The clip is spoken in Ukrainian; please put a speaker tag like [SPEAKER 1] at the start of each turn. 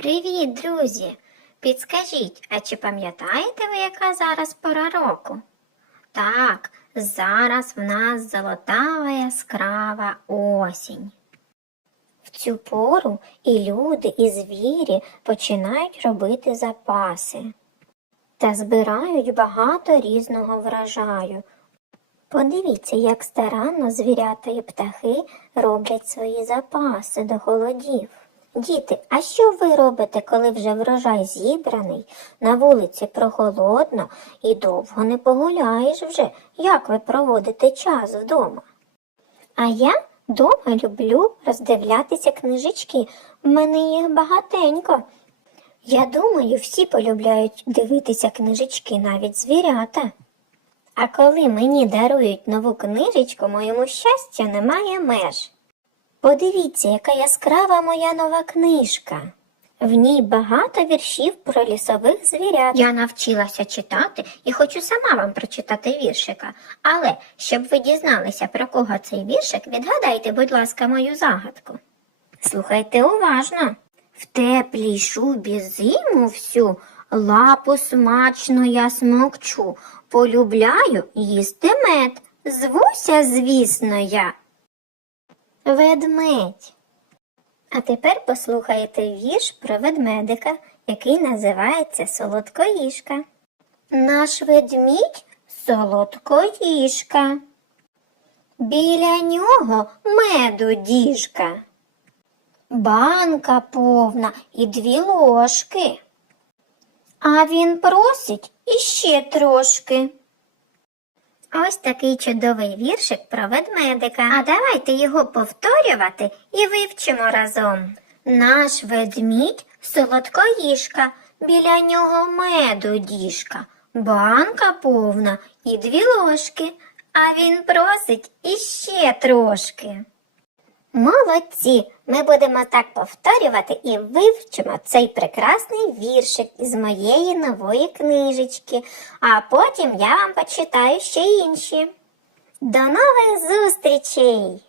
[SPEAKER 1] Привіт, друзі! Підскажіть, а чи пам'ятаєте ви, яка зараз пора року? Так, зараз в нас золотава яскрава осінь. В цю пору і люди, і звірі починають робити запаси та збирають багато різного врожаю. Подивіться, як старанно звірята і птахи роблять свої запаси до холодів. Діти, а що ви робите, коли вже врожай зібраний, на вулиці прохолодно і довго не погуляєш вже? Як ви проводите час вдома? А я вдома люблю роздивлятися книжечки. В мене їх багатенько. Я думаю, всі полюбляють дивитися книжечки, навіть звірята. А коли мені дарують нову книжечку, моєму щастя немає меж. Подивіться, яка яскрава моя нова книжка. В ній багато віршів про лісових звірят. Я навчилася читати і хочу сама вам прочитати віршика. Але щоб ви дізналися, про кого цей віршик, відгадайте, будь ласка, мою загадку. Слухайте уважно. В теплій шубі зиму всю лапу смачно я смокчу. Полюбляю їсти мед. Звуся, звісно, я. Ведмедь. А тепер послухайте вірш про ведмедика, який називається Солодкоїжка. Наш ведмідь солодкоїжка. Біля нього меду діжка. Банка повна і дві ложки. А він просить іще трошки. Ось такий чудовий віршик про ведмедика. А давайте його повторювати і вивчимо разом. Наш ведмідь солодкоїжка, біля нього меду діжка, банка повна і дві ложки, а він просить іще трошки. Молодці! Ми будемо так повторювати і вивчимо цей прекрасний віршик із моєї нової книжечки, а потім я вам почитаю ще інші. До нових зустрічей!